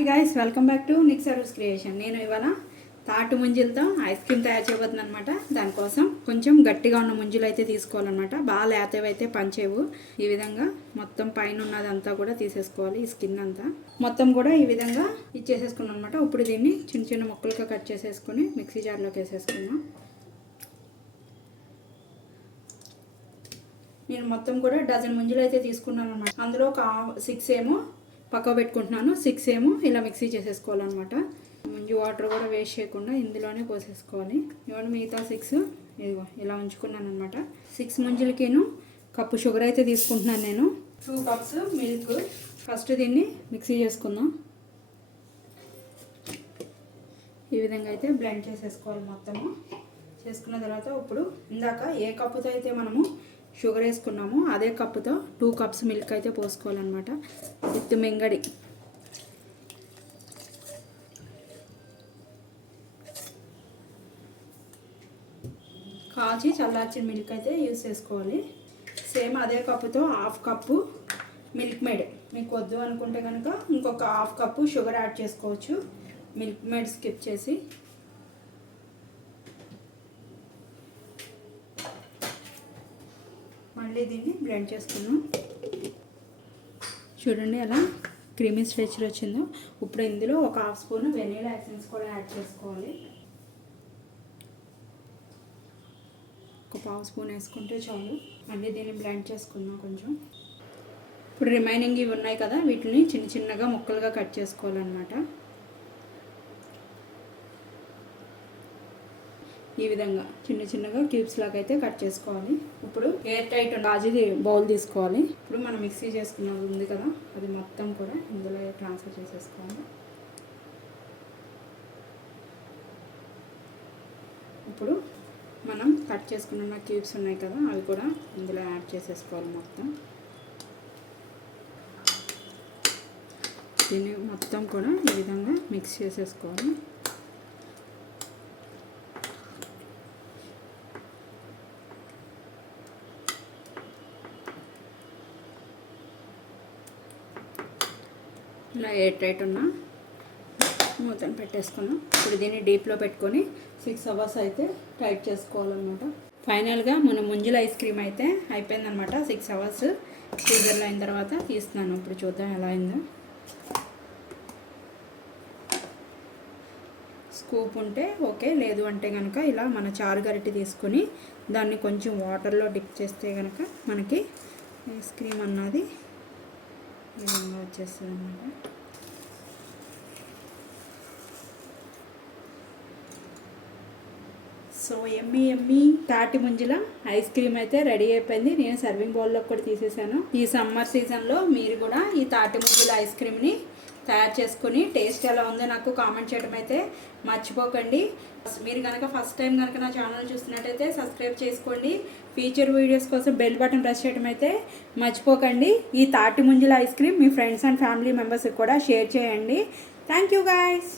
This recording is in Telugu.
Hi guys, welcome back to Nick service creation. నేను ఇవాళ తాటి ముంజలతో ఐస్ క్రీమ్ తయారు చేయబోతున్నాను అనమాట. దానికోసం కొంచెం గట్టిగా ఉన్న ముంజలు అయితే తీసుకోవాలన్నమాట. బాగా లేతవి అయితే పనిచేయవు. ఈ విధంగా మొత్తం పైన ఉన్నదంతా కూడా తీసేసుకోవాలి. ఈ స్కిన్ అంతా మొత్తం కూడా ఈ విధంగా ఇచ్చేసేసుకున్నాం అనమాట. ఇప్పుడు దీన్ని చిన్న చిన్న ముక్కలుగా కట్ చేసేసుకుని మిక్సీ జార్లోకి వేసేసుకున్నాం. నేను మొత్తం కూడా డజన్ ముంజలు అయితే తీసుకున్నాను అనమాట. అందులో ఒక 6 ఏమో పక్క పెట్టుకుంటున్నాను, 6 ఏమో ఇలా మిక్సీ చేసేసుకోవాలన్నమాట. ముంజు వాటర్ కూడా వేస్ట్ చేయకుండా ఇందులోనే పోసేసుకోవాలి. ఇవన్నీ మిగతా 6 ఇదిగో ఇలా ఉంచుకున్నాను అనమాట. 6 ముంజలకిను కప్పు షుగర్ అయితే తీసుకుంటున్నాను నేను. 2 కప్స్ మిల్క్. ఫస్ట్ దీన్ని మిక్సీ చేసుకుందాం. ఈ విధంగా అయితే బ్లెండ్ చేసేసుకోవాలి మొత్తము. చేసుకున్న తర్వాత ఇప్పుడు ఇందాక ఏ కప్పుతో అయితే మనము షుగర్ వేసుకున్నాము అదే కప్పుతో 2 కప్స్ మిల్క్ అయితే పోసుకోవాలన్నమాట. విత్ మెంగడి. కాచి చల్లార్చిన మిల్క్ అయితే యూస్ చేసుకోవాలి. సేమ్ అదే కప్పుతో 1/2 కప్పు మిల్క్ మేడ్. మీకు వద్దు అనుకుంటే కనుక ఇంకొక 1/2 కప్పు షుగర్ యాడ్ చేసుకోవచ్చు. మిల్క్ మేడ్ స్కిప్ చేసి మళ్ళీ దీన్ని బ్లెండ్ చేసుకున్నాం. చూడండి ఎలా క్రీమీ స్ట్రెచర్ వచ్చిందో. ఇప్పుడు ఇందులో ఒక 1/2 స్పూన్ వెనీలా ఎసెన్స్ కూడా యాడ్ చేసుకోవాలి. ఒక 1/2 స్పూన్ వేసుకుంటే చాలు. మళ్ళీ దీన్ని బ్లెండ్ చేసుకున్నాం కొంచెం. ఇప్పుడు రిమైనింగ్ ఇవి ఉన్నాయి కదా, వీటిని చిన్న చిన్నగా ముక్కలుగా కట్ చేసుకోవాలన్నమాట. ఈ విధంగా చిన్న చిన్నగా క్యూబ్స్ లాగా అయితే కట్ చేసుకోవాలి. ఇప్పుడు ఎయిర్ టైట్ గాజుది బౌల్ తీసుకోవాలి. ఇప్పుడు మనం మిక్సీ చేసుకున్నది ఉంది కదా, అది మొత్తం కూడా ఇందులో ట్రాన్స్ఫర్ చేసేసుకోవాలి. ఇప్పుడు మనం కట్ చేసుకున్న క్యూబ్స్ ఉన్నాయి కదా, అవి కూడా ఇందులో యాడ్ చేసేసుకోవాలి మొత్తం. దీన్ని మొత్తం కూడా ఈ విధంగా మిక్స్ చేసేసుకోవాలి. ఇలా ఎయిర్ టైట్ ఉన్న మూతను పెట్టేసుకున్నాం. ఇప్పుడు దీన్ని డీప్లో పెట్టుకొని 6 అవర్స్ అయితే టైట్ చేసుకోవాలన్నమాట. ఫైనల్గా మన ముంజుల ఐస్ క్రీమ్ అయితే అయిపోయిందనమాట. 6 అవర్స్ ఫ్రీజర్లో అయిన తర్వాత తీస్తున్నాను. ఇప్పుడు చూద్దాం ఎలా అయిందో. స్కూప్ ఉంటే ఓకే, లేదు అంటే కనుక ఇలా మన చారు గరిటె తీసుకొని దాన్ని కొంచెం వాటర్లో డిప్ చేస్తే కనుక మనకి ఐస్ క్రీమ్ అన్నది ఈ విధంగా వచ్చేస్తుంది అన్నమాట. సో ఎమ్మి తాటి ముంజల ఐస్ క్రీమ్ అయితే రెడీ అయిపోయింది. నేను సర్వింగ్ బౌల్లో కూడా తీసేసాను. ఈ సమ్మర్ సీజన్లో మీరు కూడా ఈ తాటి ముంజల ఐస్ క్రీమ్ని తయారు చేసుకుని టేస్ట్ ఎలా ఉందో నాకు కామెంట్ చేయడం అయితే మర్చిపోకండి. మీరు కనుక ఫస్ట్ టైం కనుక నా ఛానల్ చూస్తున్నట్టయితే సబ్స్క్రైబ్ చేసుకోండి. ఫ్యూచర్ వీడియోస్ కోసం బెల్ బటన్ ప్రెస్ చేయడం అయితే మర్చిపోకండి. ఈ తాటి ముంజల ఐస్ క్రీమ్ మీ ఫ్రెండ్స్ అండ్ ఫ్యామిలీ మెంబర్స్కి కూడా షేర్ చేయండి. Thank you guys.